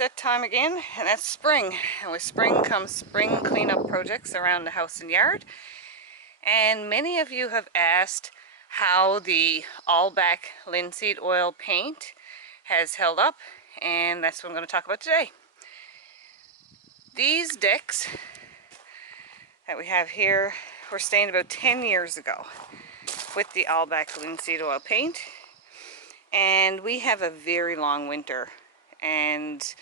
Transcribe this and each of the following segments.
That time again, and that's spring. And with spring comes spring cleanup projects around the house and yard. And many of you have asked how the Allback Linseed Oil Paint has held up, and that's what I'm going to talk about today. These decks that we have here were stained about 10 years ago with the Allback Linseed Oil Paint, and we have a very long winter and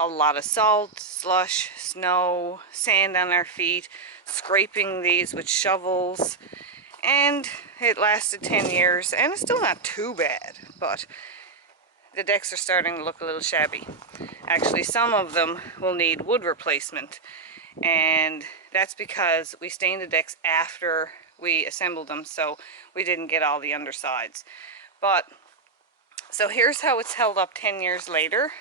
a lot of salt, slush, snow, sand on our feet, scraping these with shovels, and it lasted 10 years and it's still not too bad, but the decks are starting to look a little shabby. Actually, some of them will need wood replacement, and that's because we stained the decks after we assembled them, so we didn't get all the undersides. But so here's how it's held up 10 years later.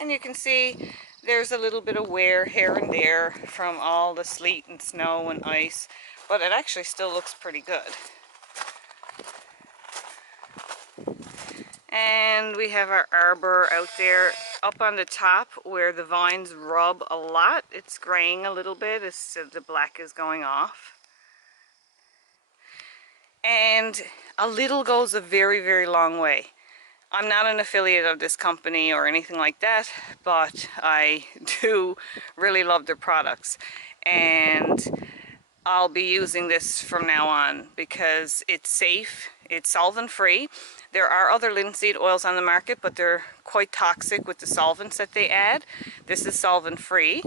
And you can see there's a little bit of wear here and there from all the sleet and snow and ice, but it actually still looks pretty good. And we have our arbor out there up on the top where the vines rub a lot. It's graying a little bit as the black is going off. And a little goes a very, very long way. I'm not an affiliate of this company or anything like that, but I do really love their products, and I'll be using this from now on because it's safe, it's solvent free. There are other linseed oils on the market, but they're quite toxic with the solvents that they add. This is solvent free,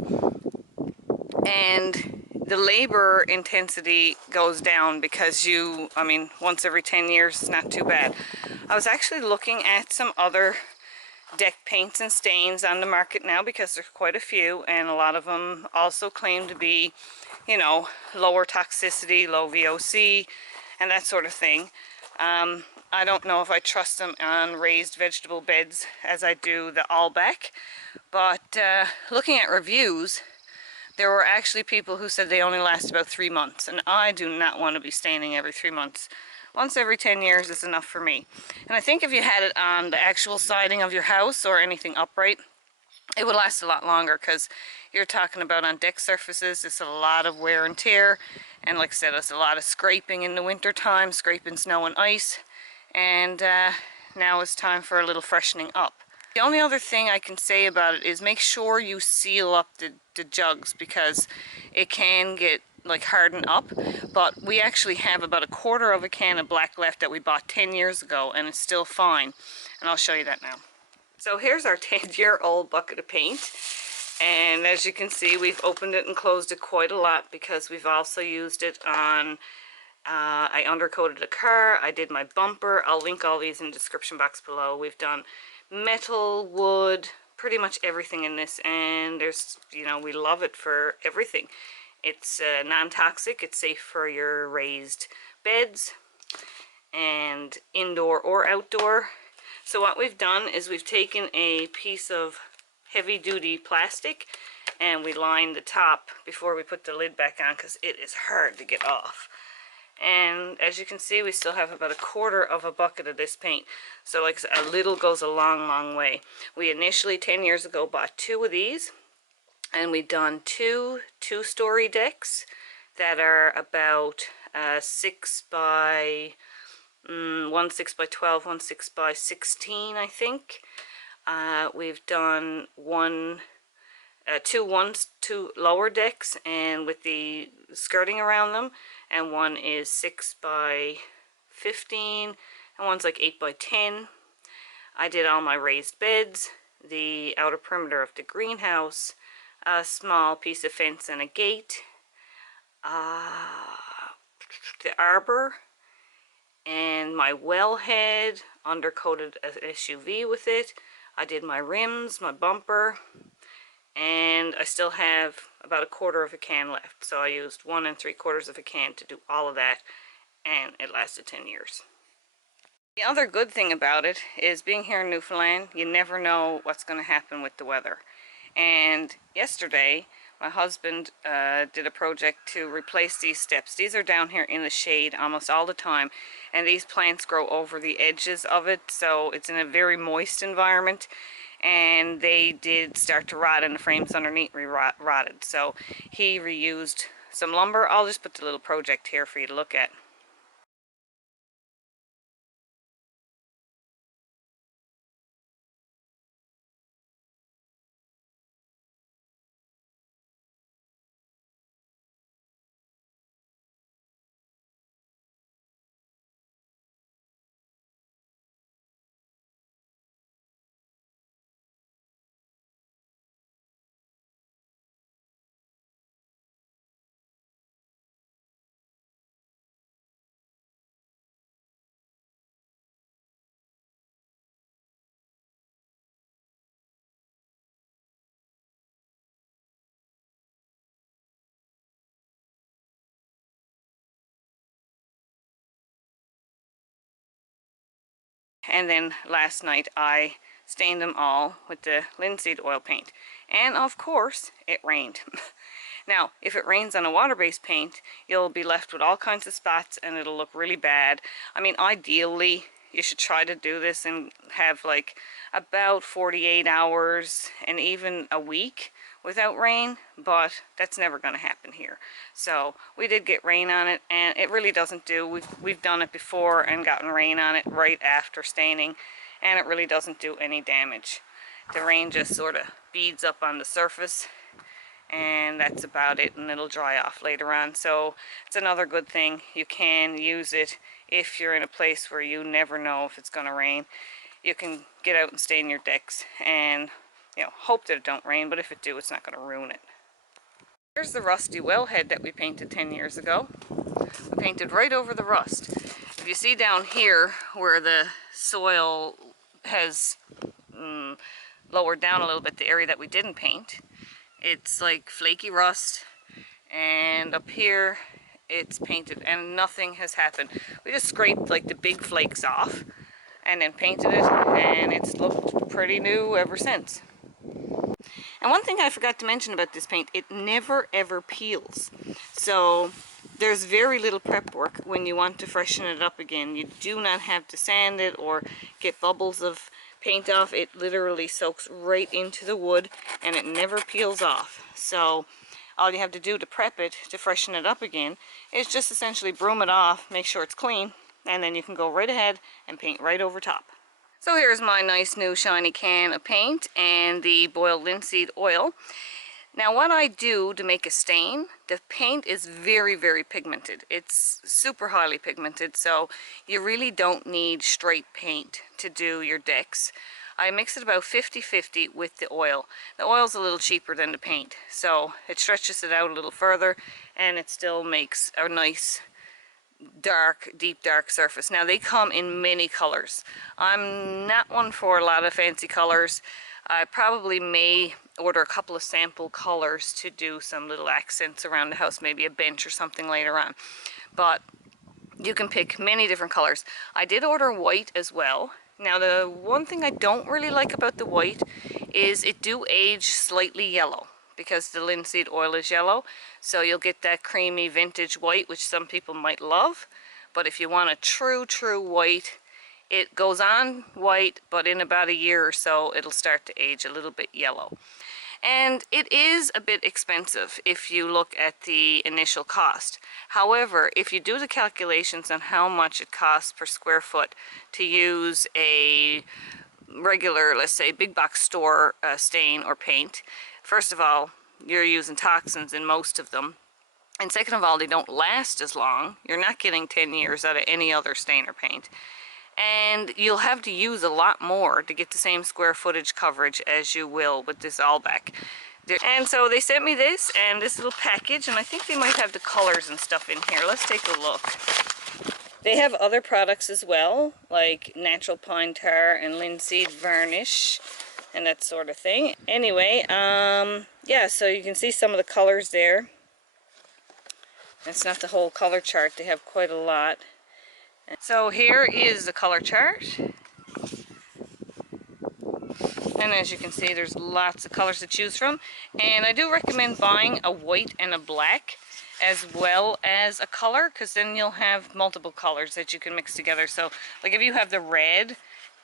and the labor intensity goes down because once every 10 years is not too bad. I was actually looking at some other deck paints and stains on the market now because there's quite a few, and a lot of them also claim to be, lower toxicity, low VOC, and that sort of thing. I don't know if I trust them on raised vegetable beds as I do the Allback, but looking at reviews, there were actually people who said they only last about 3 months, and I do not want to be staining every 3 months. Once every 10 years is enough for me. And I think if you had it on the actual siding of your house or anything upright, it would last a lot longer, because you're talking about on deck surfaces, it's a lot of wear and tear, and like I said, it's a lot of scraping in the winter time, scraping snow and ice, and now it's time for a little freshening up. The only other thing I can say about it is make sure you seal up the jugs, because it can get harden up. But we actually have about a quarter of a can of black left that we bought 10 years ago, and it's still fine, and I'll show you that now. So here's our 10-year-old bucket of paint, and as you can see, we've opened it and closed it quite a lot because we've also used it on I undercoated a car, I did my bumper. I'll link all these in the description box below. We've done metal, wood, pretty much everything in this, and there's, we love it for everything. It's non-toxic, it's safe for your raised beds and indoor or outdoor. So what we've done is we've taken a piece of heavy-duty plastic and we lined the top before we put the lid back on, because it is hard to get off. And as you can see, we still have about a quarter of a bucket of this paint. So like a little goes a long, long way. We initially 10 years ago bought 2 of these, and we've done 2 two-story decks that are about 6 by 1 6 by 12, 1 6 by 16, I think. We've done 2 lower decks and with the skirting around them, and one is 6 by 15 and one's like 8 by 10. I did all my raised beds, the outer perimeter of the greenhouse, a small piece of fence and a gate, the arbor, and my wellhead, undercoated an SUV with it. I did my rims, my bumper, and I still have about a quarter of a can left. So I used 1 3/4 of a can to do all of that, and it lasted 10 years. The other good thing about it is being here in Newfoundland, you never know what's going to happen with the weather. And yesterday, my husband did a project to replace these steps. These are down here in the shade almost all the time, and these plants grow over the edges of it, so it's in a very moist environment. and they did start to rot, and the frames underneath rotted. So he reused some lumber. I'll just put the little project here for you to look at. And then last night I stained them all with the linseed oil paint. And of course, it rained. Now, if it rains on a water-based paint, you'll be left with all kinds of spots and it'll look really bad. I mean, ideally, you should try to do this and have like about 48 hours and even a week without rain, but that's never going to happen here. So we did get rain on it, and it really doesn't do. We've done it before and gotten rain on it right after staining, and it really doesn't do any damage. The rain just sort of beads up on the surface, and that's about it, and it'll dry off later on. So it's another good thing. You can use it if you're in a place where you never know if it's going to rain. You can get out and stain your decks and, you know, hope that it don't rain, but if it do, it's not going to ruin it. Here's the rusty wellhead that we painted 10 years ago. We painted right over the rust. If you see down here where the soil has lowered down a little bit, the area that we didn't paint, it's like flaky rust, and up here it's painted and nothing has happened. We just scraped like the big flakes off and then painted it, and it's looked pretty new ever since. And one thing I forgot to mention about this paint, it never ever peels. So there's very little prep work when you want to freshen it up again. You do not have to sand it or get bubbles of paint off. It literally soaks right into the wood and it never peels off. So all you have to do to prep it, to freshen it up again, is just essentially broom it off, make sure it's clean, and then you can go right ahead and paint right over top. So here's my nice new shiny can of paint and the boiled linseed oil. Now what I do to make a stain, the paint is very, very pigmented. It's super highly pigmented, so you really don't need straight paint to do your decks. I mix it about 50-50 with the oil. The oil's a little cheaper than the paint, so it stretches it out a little further and it still makes a nice dark, deep dark surface. Now they come in many colors. I'm not one for a lot of fancy colors. I probably may order a couple of sample colors to do some little accents around the house, maybe a bench or something later on. But you can pick many different colors. I did order white as well. Now the one thing I don't really like about the white is it do age slightly yellow, because the linseed oil is yellow, so you'll get that creamy vintage white, which some people might love. But if you want a true white, it goes on white, but in about a year or so it'll start to age a little bit yellow. And it is a bit expensive if you look at the initial cost. However, if you do the calculations on how much it costs per square foot to use a regular, let's say, big box store stain or paint, first of all, you're using toxins in most of them. And second of all, they don't last as long. You're not getting 10 years out of any other stain or paint. And you'll have to use a lot more to get the same square footage coverage as you will with this Allback. And so they sent me this and this little package, and I think they might have the colors and stuff in here. Let's take a look. They have other products as well, like natural pine tar and linseed varnish and that sort of thing. Anyway, yeah, so you can see some of the colors there. That's not the whole color chart. They have quite a lot. So here is the color chart. And as you can see, there's lots of colors to choose from. And I do recommend buying a white and a black as well as a color, because then you'll have multiple colors that you can mix together. So like if you have the red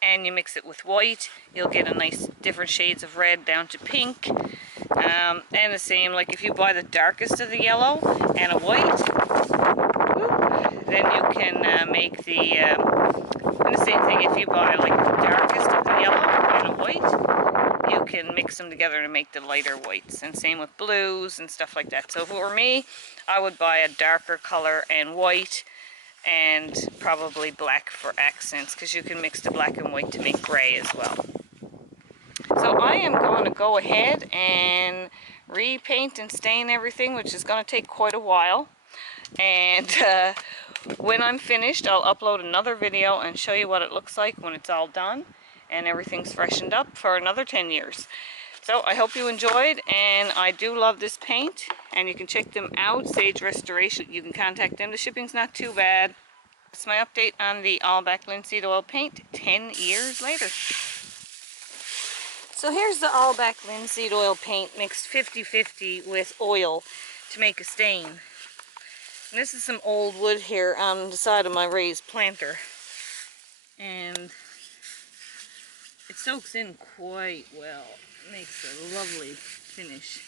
and you mix it with white, you'll get a nice different shades of red down to pink. And the same, like if you buy the darkest of the yellow and a white, then you can make the, and the same thing if you buy like the darkest of the yellow and a white, you can mix them together to make the lighter whites, and same with blues and stuff like that. So if it were me, I would buy a darker color and white, and probably black for accents, because you can mix the black and white to make gray as well. So I am going to go ahead and repaint and stain everything, which is going to take quite a while. And when I'm finished, I'll upload another video and show you what it looks like when it's all done and everything's freshened up for another 10 years. So I hope you enjoyed, and I do love this paint, and you can check them out, Sage Restoration. You can contact them. The shipping's not too bad. That's my update on the Allback Linseed Oil Paint 10 years later. So here's the Allback Linseed Oil Paint mixed 50-50 with oil to make a stain. And this is some old wood here on the side of my raised planter. And it soaks in quite well. It makes a lovely finish.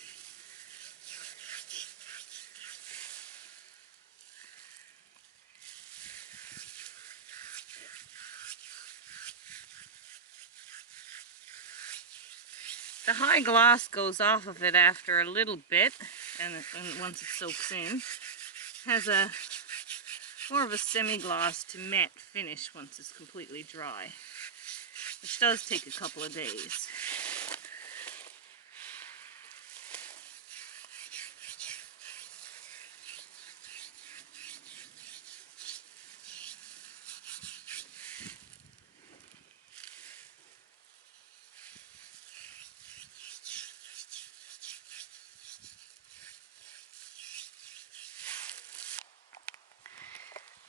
The high gloss goes off of it after a little bit, and once it soaks in, has a more of a semi-gloss to matte finish once it's completely dry, which does take a couple of days.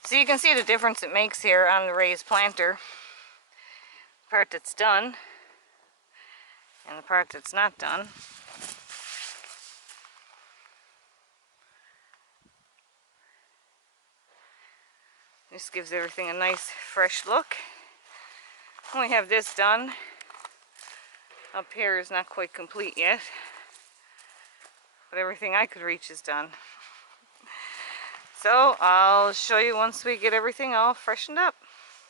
So you can see the difference it makes here on the raised planter. The part that's done and the part that's not done. This gives everything a nice fresh look. We have this done. Up here is not quite complete yet, but everything I could reach is done. So I'll show you once we get everything all freshened up.